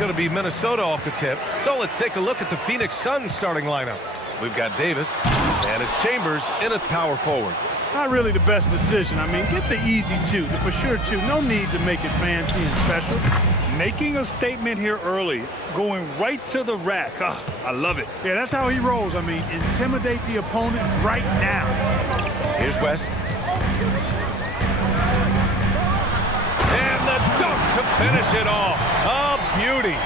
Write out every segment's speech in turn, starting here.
going to be Minnesota off the tip. So let's take a look at the Phoenix Suns starting lineup. We've got Davis, and it's Chambers in at power forward. Not really the best decision. I mean, get the easy two, the for sure two. No need to make it fancy and special. Making a statement here early, going right to the rack. Oh, I love it. Yeah, that's how he rolls. I mean, intimidate the opponent right now. Here's West. And the dunk to finish it off. A beauty.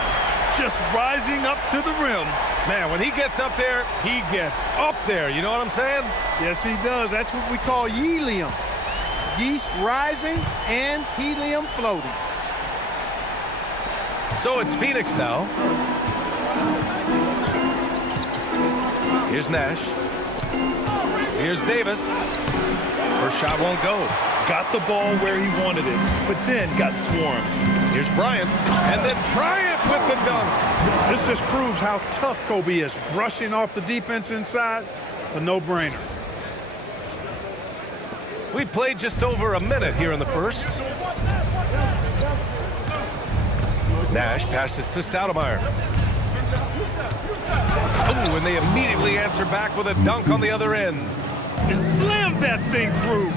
Just rising up to the rim. Man, when he gets up there, he gets up there. You know what I'm saying? Yes, he does. That's what we call helium. Yeast rising and helium floating. So it's Phoenix now. Here's Nash. Here's Davis. First shot won't go. Got the ball where he wanted it, but then got swarmed. Here's Bryant. And then Bryant with the dunk. This just proves how tough Kobe is. Brushing off the defense inside, a no-brainer. We played just over a minute here in the first. Nash passes to Stoudemire. Oh, and they immediately answer back with a dunk on the other end. And slammed that thing through.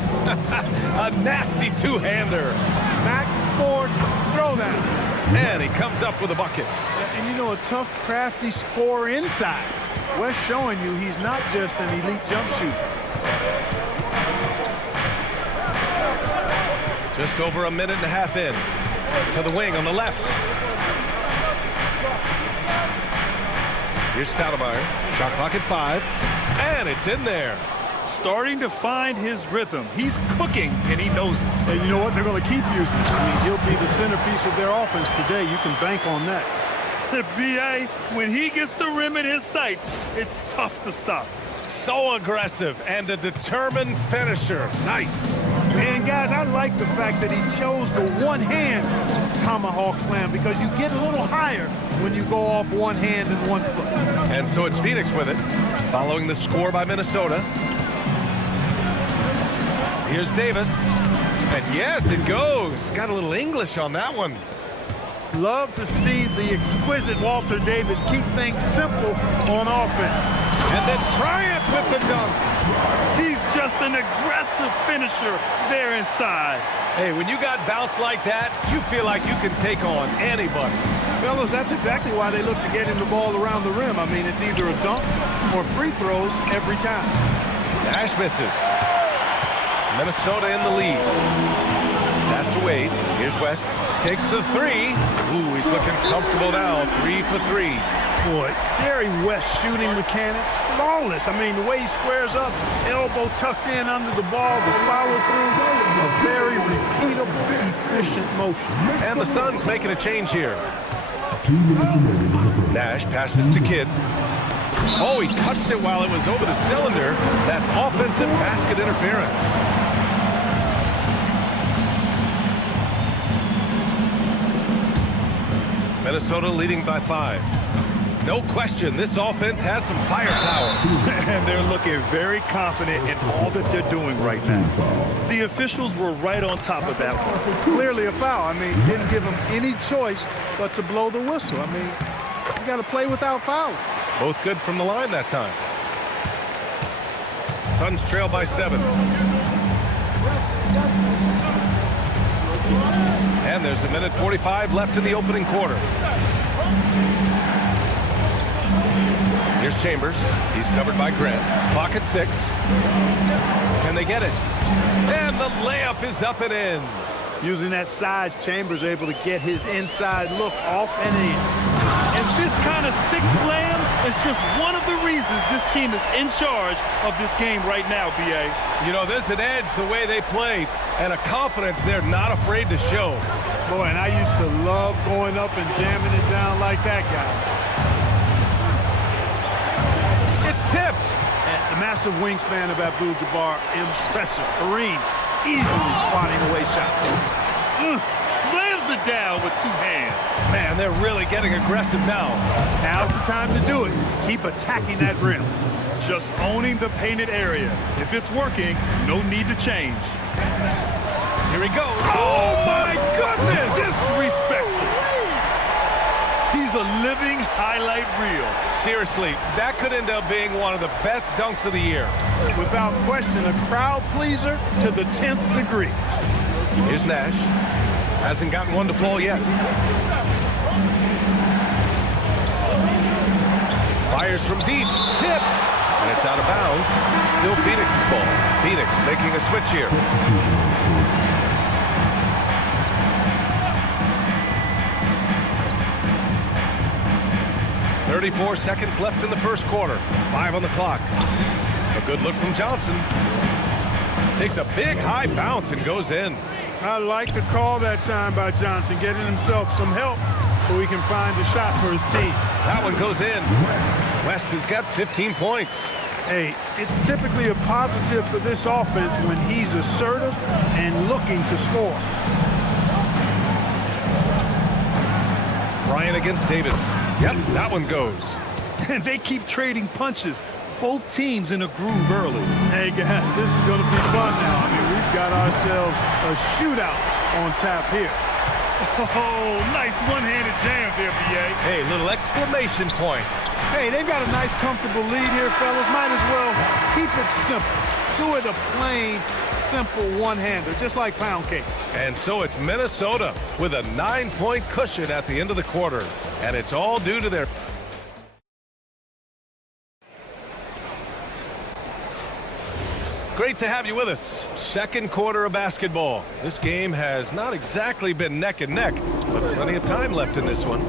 A nasty two-hander. Max Force throwdown. And he comes up with a bucket. And you know, a tough, crafty scorer inside. West showing you he's not just an elite jump shooter. Just over a minute and a half in. To the wing on the left. Here's Stoudemire. Shot clock at 5. And it's in there. Starting to find his rhythm. He's cooking, and he knows it. And you know what? They're going to keep using him. I mean, he'll be the centerpiece of their offense today. You can bank on that. B.A., when he gets the rim in his sights, it's tough to stop. So aggressive and a determined finisher. Nice. And, guys, I like the fact that he chose the one-hand tomahawk slam because you get a little higher when you go off one hand and 1 foot. And so it's Phoenix with it, following the score by Minnesota. Here's Davis. And yes, it goes. Got a little English on that one. Love to see the exquisite Walter Davis keep things simple on offense. And then Bryant with the dunk. He's just an aggressive finisher there inside. Hey, when you got bounce like that, you feel like you can take on anybody. Fellas, that's exactly why they look to get him the ball around the rim. I mean, it's either a dunk or free throws every time. Nash misses. Minnesota in the lead. Pass to Wade. Here's West. Takes the 3. Ooh, he's looking comfortable now. 3 for 3. Boy, Jerry West shooting mechanics, flawless. I mean, the way he squares up, elbow tucked in under the ball, the follow through, a very repeatable, efficient motion. And the Suns making a change here. Nash passes to Kidd. Oh, he touched it while it was over the cylinder. That's offensive basket interference. Minnesota leading by 5. No question, this offense has some firepower. And they're looking very confident in all that they're doing right now. The officials were right on top of that one. Clearly a foul. I mean, didn't give them any choice but to blow the whistle. I mean, you got to play without fouling. Both good from the line that time. Suns trail by 7. And there's a minute 45 left in the opening quarter. Here's Chambers. He's covered by Grant. Clock at 6. Can they get it? And the layup is up and in. Using that size, Chambers able to get his inside look off and in. And this kind of sick slam is just one of the reasons this team is in charge of this game right now, B.A. You know, there's an edge the way they play and a confidence they're not afraid to show. Boy, and I used to love going up and jamming it down like that, guys. It's tipped. And the massive wingspan of Abdul-Jabbar, impressive. Kareem easily swatting away shots. Slams it down with 2 hands. Man, they're really getting aggressive now. Now's the time to do it. Keep attacking that rim. Just owning the painted area. If it's working, no need to change. Here he goes. Oh, my goodness! Disrespectful. a living highlight reel. Seriously, that could end up being one of the best dunks of the year. Without question, a crowd pleaser to the 10th degree. Here's Nash. Hasn't gotten one to fall yet. Fires from deep. Tipped. And it's out of bounds. Still Phoenix's ball. Phoenix making a switch here. 34 seconds left in the first quarter. 5 on the clock. A good look from Johnson. Takes a big high bounce and goes in. I like the call that time by Johnson, getting himself some help so he can find a shot for his team. That one goes in. West has got 15 points. Hey, it's typically a positive for this offense when he's assertive and looking to score. Bryant against Davis. Yep, that one goes. And they keep trading punches. Both teams in a groove early. Hey, guys, this is going to be fun now. I mean, we've got ourselves a shootout on tap here. Oh, nice one-handed jam there, B.A. Hey, little exclamation point. Hey, they've got a nice, comfortable lead here, fellas. Might as well keep it simple. Do it a plain, simple one-hander, just like pound cake. And so it's Minnesota with a 9-point cushion at the end of the quarter. And it's all due to their... Great to have you with us. Second quarter of basketball. This game has not exactly been neck and neck, but plenty of time left in this one.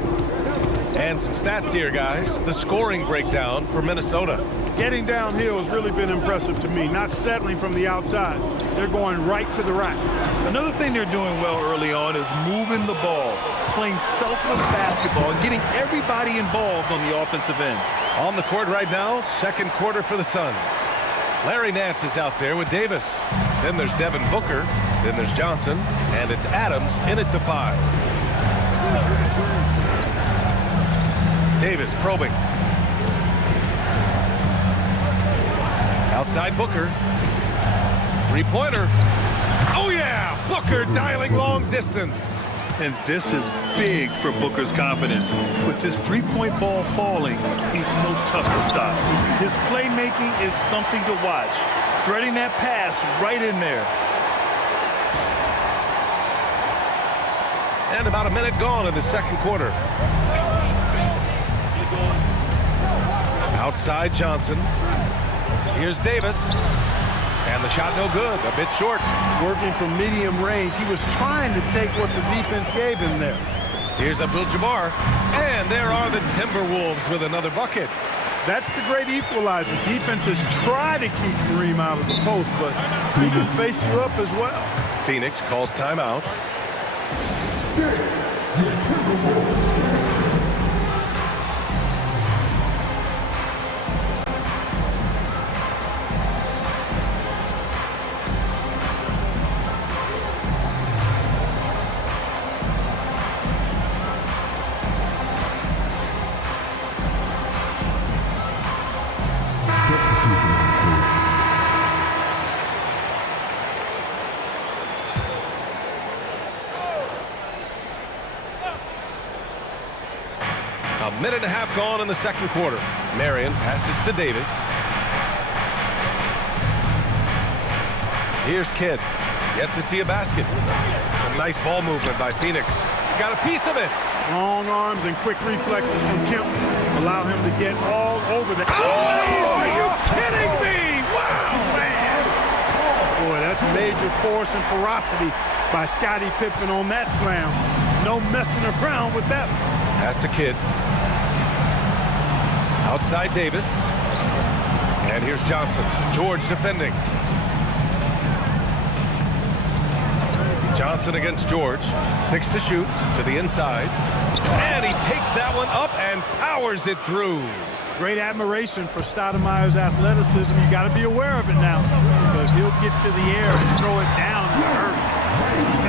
And some stats here, guys. The scoring breakdown for Minnesota. Getting downhill has really been impressive to me, not settling from the outside. They're going right to the rack. Another thing they're doing well early on is moving the ball, playing selfless basketball, and getting everybody involved on the offensive end. On the court right now, second quarter for the Suns. Larry Nance is out there with Davis. Then there's Devin Booker. Then there's Johnson. And it's Adams in at the 5. Davis probing. Outside Booker. Three-pointer. Oh, yeah! Booker dialing long distance. And this is big for Booker's confidence. With this three-point ball falling, he's so tough to stop. His playmaking is something to watch. Threading that pass right in there. And about a minute gone in the second quarter. Outside Johnson. Here's Davis. And the shot no good, a bit short. Working from medium range, he was trying to take what the defense gave him there. Here's Abdul-Jabbar. And there are the Timberwolves with another bucket. That's the great equalizer. Defenses try to keep Kareem out of the post, but he can face you up as well. Phoenix calls timeout. A minute and a half gone in the second quarter. Marion passes to Davis. Here's Kidd. Yet to see a basket. Some nice ball movement by Phoenix. Got a piece of it. Long arms and quick reflexes from Kemp allow him to get all over the... Oh, are you kidding me? Wow, man. Boy, that's major force and ferocity by Scottie Pippen on that slam. No messing around with that. Pass to Kidd. Outside Davis. And here's Johnson. George defending. Johnson against George. 6 to shoot to the inside. And he takes that one up and powers it through. Great admiration for Stoudemire's athleticism. You got to be aware of it now because he'll get to the air and throw it down in a hurry.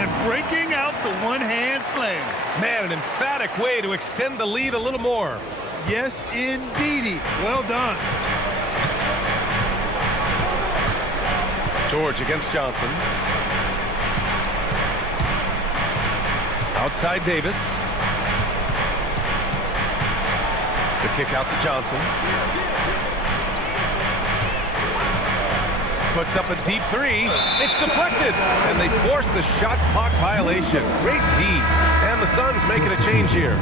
And breaking out the one-hand slam. Man, an emphatic way to extend the lead a little more. Yes, indeedy. Well done. George against Johnson. Outside Davis. The kick out to Johnson. Puts up a deep three. It's deflected, and they force the shot clock violation. Great D, and the Suns making a change here.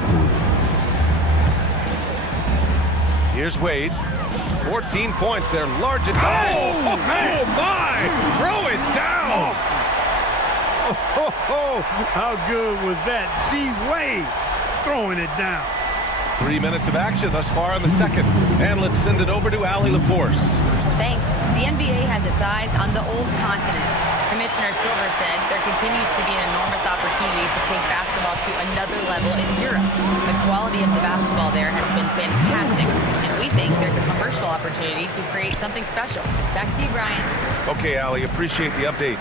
Here's Wade. 14 points, their largest. Oh my! Throw it down! Oh, how good was that? D-Wade throwing it down. 3 minutes of action thus far in the second. And let's send it over to Allie LaForce. Thanks. The NBA has its eyes on the old continent. Commissioner Silver said there continues to be an enormous opportunity to take basketball to another level in Europe. The quality of the basketball there has been fantastic, and we think there's a commercial opportunity to create something special. Back to you, Brian. Okay, Allie, appreciate the update.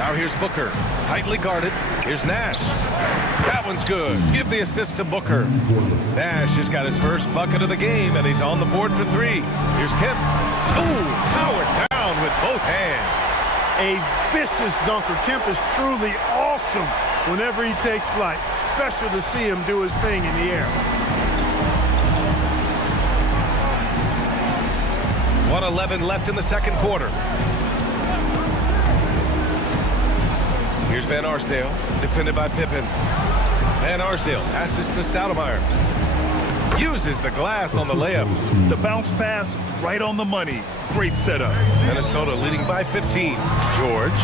Now here's Booker, tightly guarded. Here's Nash. That one's good. Give the assist to Booker. Nash has got his first bucket of the game, and he's on the board for three. Here's Kemp. Ooh, powered down with both hands. A vicious dunker. Kemp is truly awesome whenever he takes flight. Special to see him do his thing in the air. 1:11 left in the second quarter. Here's Van Arsdale, defended by Pippen. Van Arsdale passes to Stoudemire. Uses the glass on the layup. The bounce pass right on the money. Great setup. Minnesota leading by 15. George,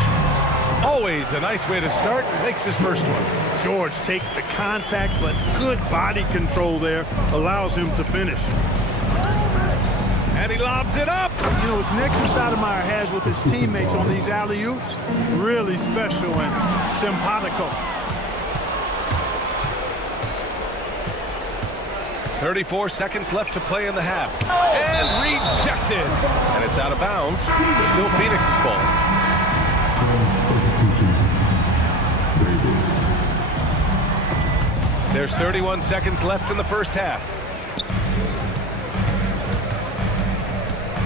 always a nice way to start, makes his first one. George takes the contact, but good body control there allows him to finish. And he lobs it up. You know, the connection Stoudemire has with his teammates on these alley-oops, really special and simpatico. 34 seconds left to play in the half. And rejected. And it's out of bounds. Still Phoenix's ball. There's 31 seconds left in the first half.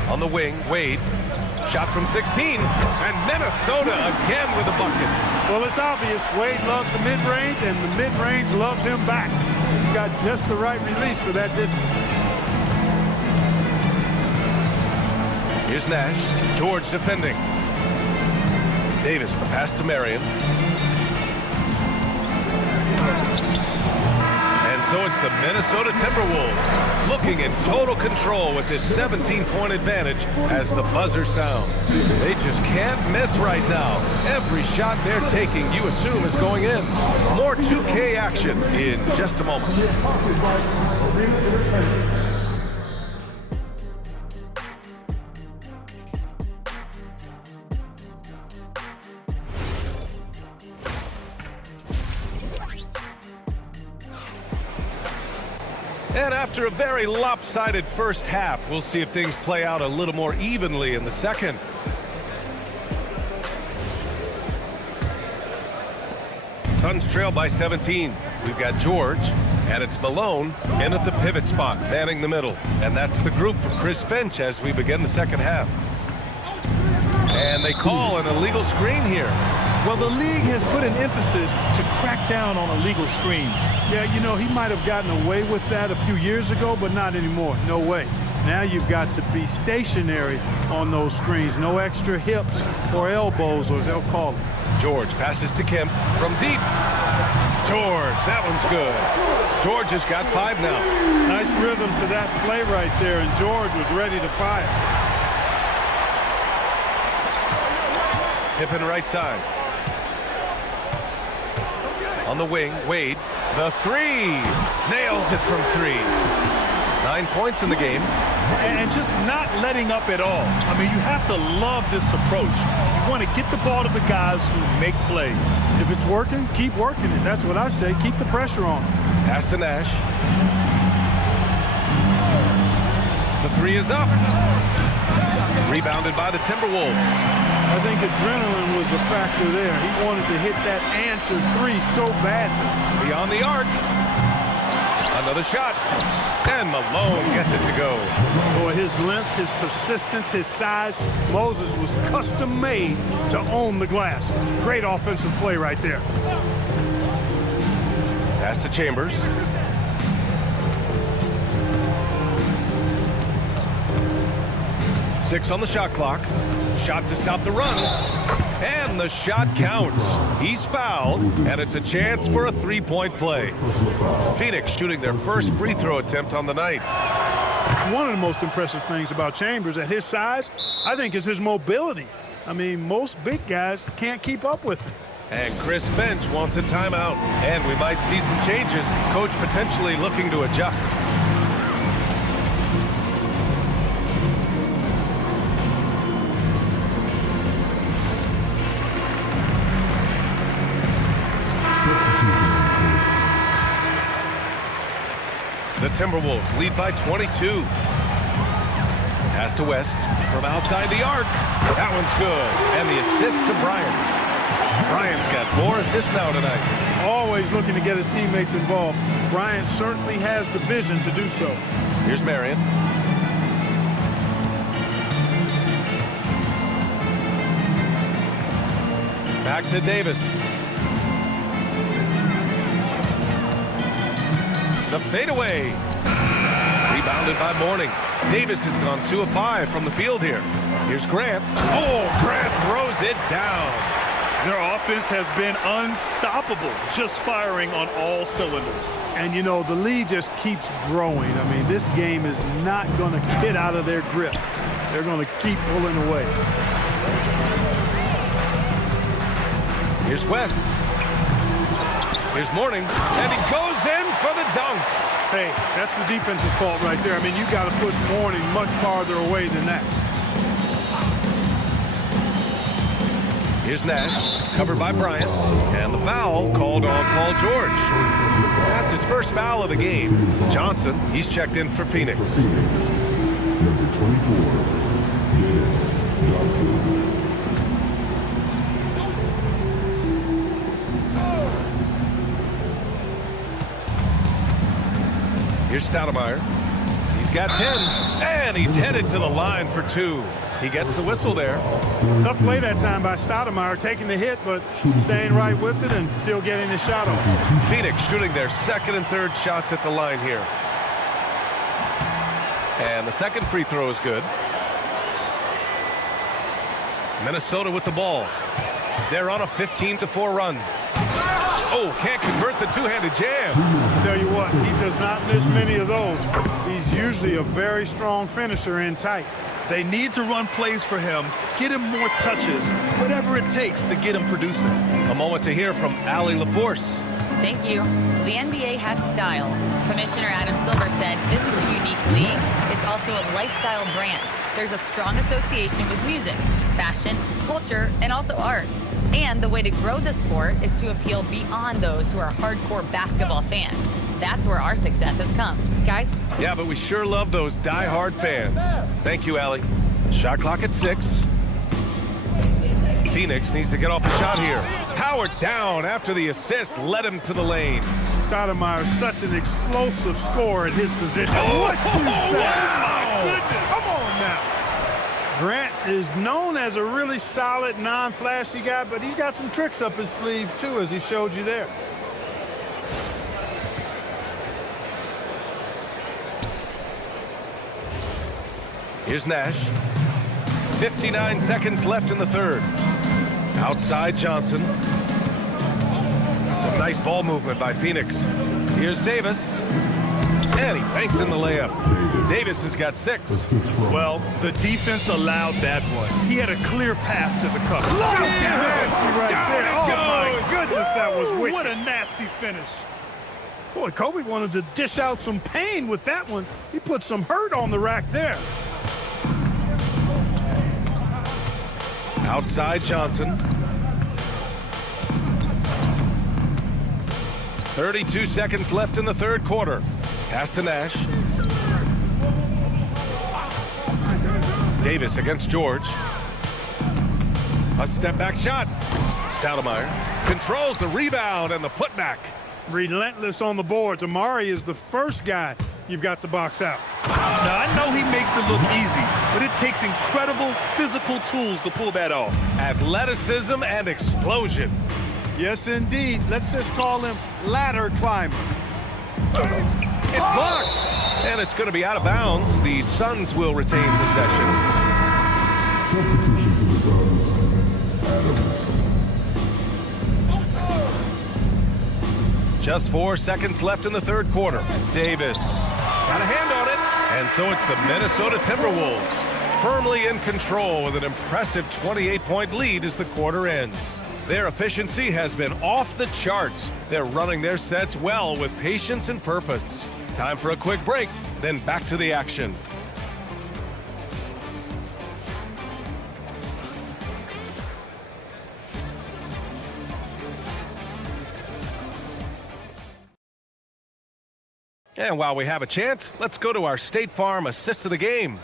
On the wing, Wade. Shot from 16. And Minnesota again with a bucket. Well, it's obvious Wade loves the mid-range, and the mid-range loves him back. He's got just the right release for that distance. Here's Nash. George defending. Davis, the pass to Marion. And so it's the Minnesota Timberwolves looking in total control with this 17-point advantage as the buzzer sounds. They just can't miss right now. Every shot they're taking, you assume, is going in. More 2K action in just a moment. And after a very lopsided first half, we'll see if things play out a little more evenly in the second. Suns trail by 17. We've got George, and it's Malone in at the pivot spot, manning the middle. And that's the group for Chris Finch as we begin the second half. And they call an illegal screen here. Well, the league has put an emphasis to crack down on illegal screens. Yeah, you know, he might have gotten away with that a few years ago, but not anymore. No way. Now you've got to be stationary on those screens. No extra hips or elbows, or they'll call it. George passes to Kemp from deep. George, that one's good. George has got 5 now. Nice rhythm to that play right there, and George was ready to fire. Pippen right side. On the wing, Wade, the three. Nails it from 3. 9 points in the game. And just not letting up at all. I mean, you have to love this approach. You want to get the ball to the guys who make plays. If it's working, keep working it. That's what I say. Keep the pressure on. Pass to Nash. The 3 is up. Rebounded by the Timberwolves. I think adrenaline was a factor there. He wanted to hit that answer 3 so badly. Beyond the arc. Another shot. And Malone gets it to go. Boy, his length, his persistence, his size. Moses was custom made to own the glass. Great offensive play right there. Pass to Chambers. Six on the shot clock. Shot to stop the run. And the shot counts. He's fouled, and it's a chance for a three-point play. Phoenix shooting their first free throw attempt on the night. One of the most impressive things about Chambers at his size, I think, is his mobility. I mean, most big guys can't keep up with him. And Chris Finch wants a timeout. And we might see some changes. Coach potentially looking to adjust. The Timberwolves lead by 22. Pass to West from outside the arc. That one's good. And the assist to Bryant. Bryant's got 4 assists now tonight. Always looking to get his teammates involved. Bryant certainly has the vision to do so. Here's Marion. Back to Davis. The fadeaway. Rebounded by Mourning. Davis has gone 2 of 5 from the field here. Here's Grant. Oh, Grant throws it down. Their offense has been unstoppable, just firing on all cylinders. And, you know, the lead just keeps growing. I mean, this game is not going to get out of their grip. They're going to keep pulling away. Here's West. Here's Mourning. And he goes in for the dunk. Hey, that's the defense's fault right there. I mean, you got to push Mourning much farther away than that. Here's Nash, covered by Bryant, and the foul called on Paul George. That's his first foul of the game. Johnson, he's checked in for Phoenix. Number 24, Johnson. Here's Stoudemire. He's got 10, and he's headed to the line for 2. He gets the whistle there. Tough play that time by Stoudemire, taking the hit, but staying right with it and still getting his shot off. Phoenix shooting their second and third shots at the line here. And the second free throw is good. Minnesota with the ball. They're on a 15-4 run. Oh, can't convert the two-handed jam. Tell you what, he does not miss many of those. He's usually a very strong finisher in tight. They need to run plays for him, get him more touches, whatever it takes to get him producing. A moment to hear from Allie LaForce. Thank you. The NBA has style. Commissioner Adam Silver said this is a unique league. It's also a lifestyle brand. There's a strong association with music, fashion, culture, and also art. And the way to grow the sport is to appeal beyond those who are hardcore basketball fans. That's where our success has come. Guys? Yeah, but we sure love those die-hard fans. Thank you, Allie. Shot clock at 6. Phoenix needs to get off a shot here. Powered down after the assist led him to the lane. Stoudemire is such an explosive scorer at his position. What you say? Wow. Oh, my goodness. Come on now. Grant is known as a really solid, non-flashy guy, but he's got some tricks up his sleeve, too, as he showed you there. Here's Nash. 59 seconds left in the third. Outside Johnson. Some nice ball movement by Phoenix. Here's Davis. And he banks in the layup. Davis has got 6. Well, the defense allowed that one. He had a clear path to the cup. Look at nasty right Down there. it Oh, goes. my goodness, that was wicked. What a nasty finish. Boy, Kobe wanted to dish out some pain with that one. He put some hurt on the rack there. Outside Johnson. 32 seconds left in the third quarter. Pass to Nash. Davis against George. A step back shot. Stoudemire controls the rebound and the putback. Relentless on the boards. Amari is the first guy you've got to box out. Now, I know he makes it look easy, but it takes incredible physical tools to pull that off. Athleticism and explosion. Yes, indeed. Let's just call him ladder climber. It's blocked. And it's going to be out of bounds. The Suns will retain possession. Substitution for the Suns. Just 4 seconds left in the third quarter. Davis got a hand on it. And so it's the Minnesota Timberwolves firmly in control with an impressive 28-point lead as the quarter ends. Their efficiency has been off the charts. They're running their sets well with patience and purpose. Time for a quick break, then back to the action. And while we have a chance, let's go to our State Farm assist of the game.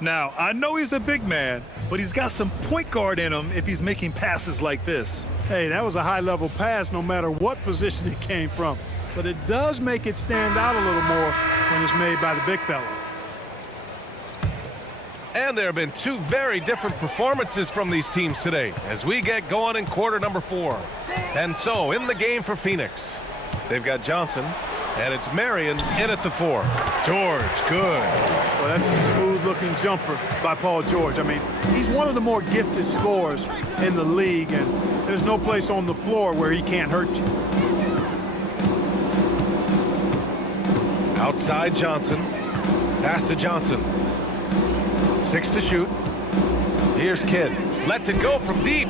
Now, I know he's a big man, but he's got some point guard in him if he's making passes like this. Hey, that was a high-level pass no matter what position it came from. But it does make it stand out a little more when it's made by the big fella. And there have been two very different performances from these teams today as we get going in quarter number 4. And so, in the game for Phoenix, they've got Johnson, and it's Marion in at the 4. George, good. Well, that's a smooth-looking jumper by Paul George. I mean, he's one of the more gifted scorers in the league, and there's no place on the floor where he can't hurt you. Outside Johnson. Pass to Johnson. 6 to shoot. Here's Kidd. Lets it go from deep.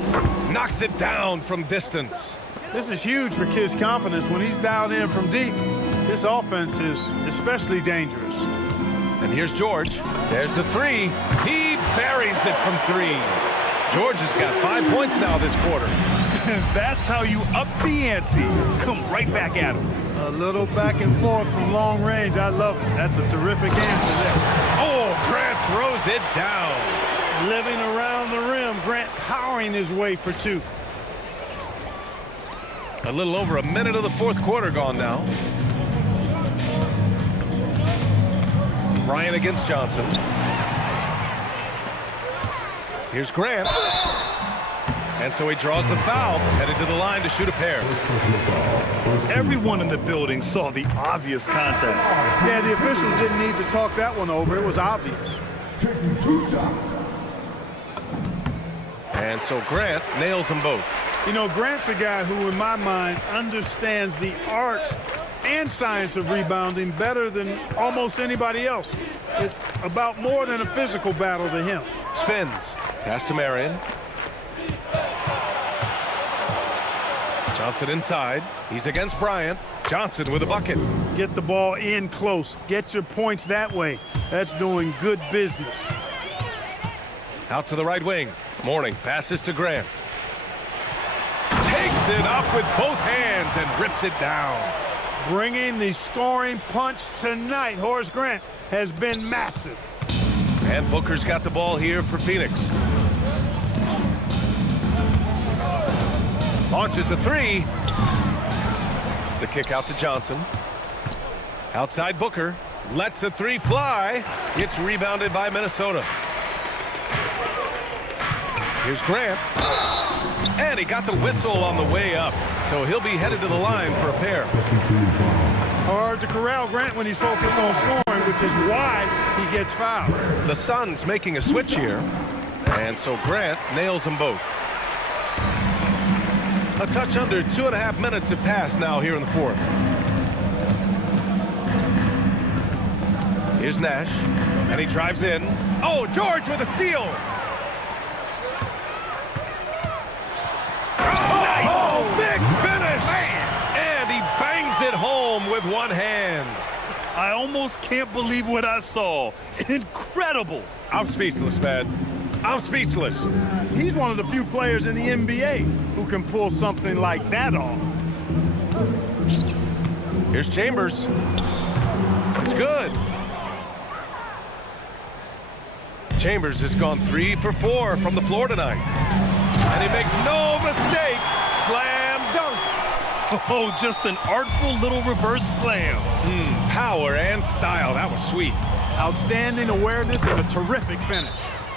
Knocks it down from distance. This is huge for Kidd's confidence. When he's dialed in from deep, this offense is especially dangerous. And here's George. There's the 3. He buries it from 3. George has got 5 points now this quarter. That's how you up the ante. Come right back at him. A little back and forth from long range. I love it. That's a terrific answer there. Oh, Grant throws it down. Living around the rim, Grant powering his way for 2. A little over a minute of the fourth quarter gone now. Bryant against Johnson. Here's Grant. And so he draws the foul, headed to the line to shoot a pair. Everyone in the building saw the obvious contact. Yeah, the officials didn't need to talk that one over. It was obvious. Taking 2 shots. And so Grant nails them both. You know, Grant's a guy who, in my mind, understands the art and science of rebounding better than almost anybody else. It's about more than a physical battle to him. Spins. Pass to Marion. Johnson inside. He's against Bryant. Johnson with a bucket. Get the ball in close. Get your points that way. That's doing good business. Out to the right wing. Morning passes to Grant. Takes it up with both hands and rips it down. Bringing the scoring punch tonight, Horace Grant, has been massive. And Booker's got the ball here for Phoenix. Launches a 3. The kick out to Johnson. Outside Booker. Lets the 3 fly. It's rebounded by Minnesota. Here's Grant. And he got the whistle on the way up. So he'll be headed to the line for a pair. Hard to corral Grant when he's focused on scoring, which is why he gets fouled. The Suns making a switch here. And so Grant nails them both. A touch under 2.5 minutes have passed now here in the fourth. Here's Nash. And he drives in. Oh, George with a steal. Oh, big finish. And he bangs it home with one hand. I almost can't believe what I saw. Incredible. I'm speechless, man. I'm speechless. He's one of the few players in the NBA who can pull something like that off. Here's Chambers. It's good. Chambers has gone 3 for 4 from the floor tonight. And he makes no mistake. Slam dunk. Oh, just an artful little reverse slam. Power and style. That was sweet. Outstanding awareness and a terrific finish.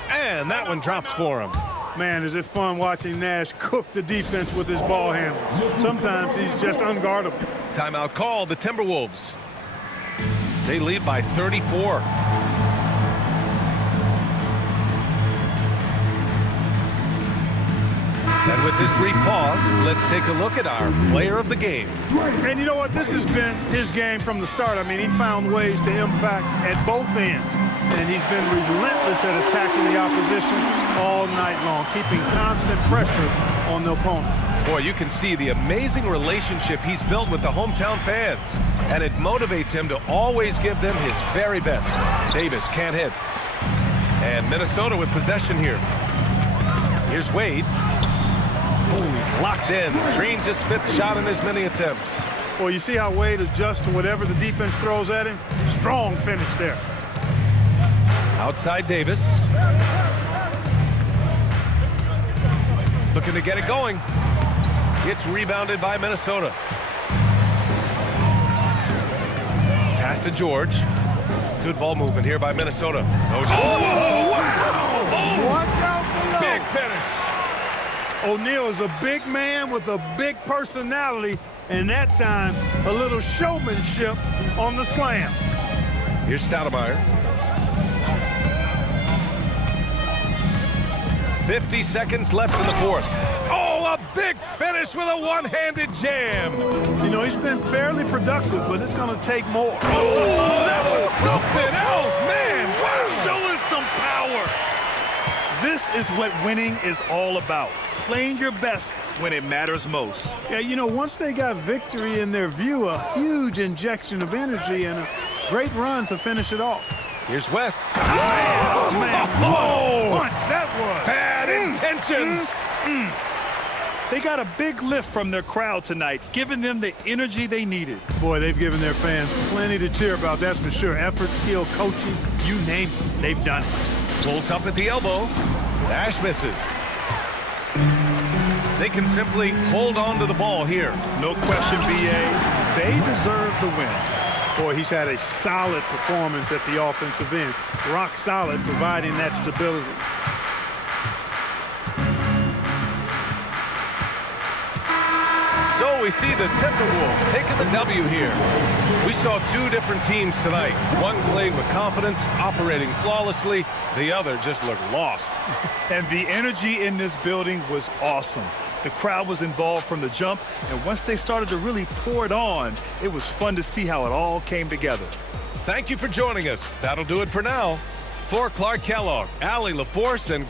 And that one drops for him. Man, is it fun watching Nash cook the defense with his ball handle. Sometimes he's just unguardable. Timeout called, the Timberwolves. They lead by 34. And with this brief pause, let's take a look at our player of the game. And you know what? This has been his game from the start. I mean, he found ways to impact at both ends. And he's been relentless at attacking the opposition all night long, keeping constant pressure on the opponent. Boy, you can see the amazing relationship he's built with the hometown fans. And it motivates him to always give them his very best. Davis can't hit. And Minnesota with possession here. Here's Wade. Oh, he's locked in. Green's his 5th shot in as many attempts. Well, you see how Wade adjusts to whatever the defense throws at him? Strong finish there. Outside Davis. Looking to get it going. It's rebounded by Minnesota. Pass to George. Good ball movement here by Minnesota. Oh, wow! Oh, watch out below. Big finish. O'Neal is a big man with a big personality, and that time, a little showmanship on the slam. Here's Stoudemire. 50 seconds left in the 4th. Oh, a big finish with a one-handed jam. You know, he's been fairly productive, but it's going to take more. Oh, that was something else, man. Wow. Showing some power. This is what winning is all about. Playing your best when it matters most. Yeah, you know, once they got victory in their view, a huge injection of energy and a great run to finish it off. Here's West. Oh, man. Oh, Punch, that was. bad intentions. They got a big lift from their crowd tonight, giving them the energy they needed. Boy, they've given their fans plenty to cheer about, that's for sure. Effort, skill, coaching, you name it, they've done it. Pulls up at the elbow. Nash misses. They can simply hold on to the ball here. No question, B.A. They deserve the win. Boy, he's had a solid performance at the offensive end. Rock solid, providing that stability. So we see the Timberwolves taking the W here. We saw 2 different teams tonight. One playing with confidence, operating flawlessly. The other just looked lost. And the energy in this building was awesome. The crowd was involved from the jump, and once they started to really pour it on, it was fun to see how it all came together. Thank you for joining us. That'll do it for now. For Clark Kellogg, Allie LaForce, and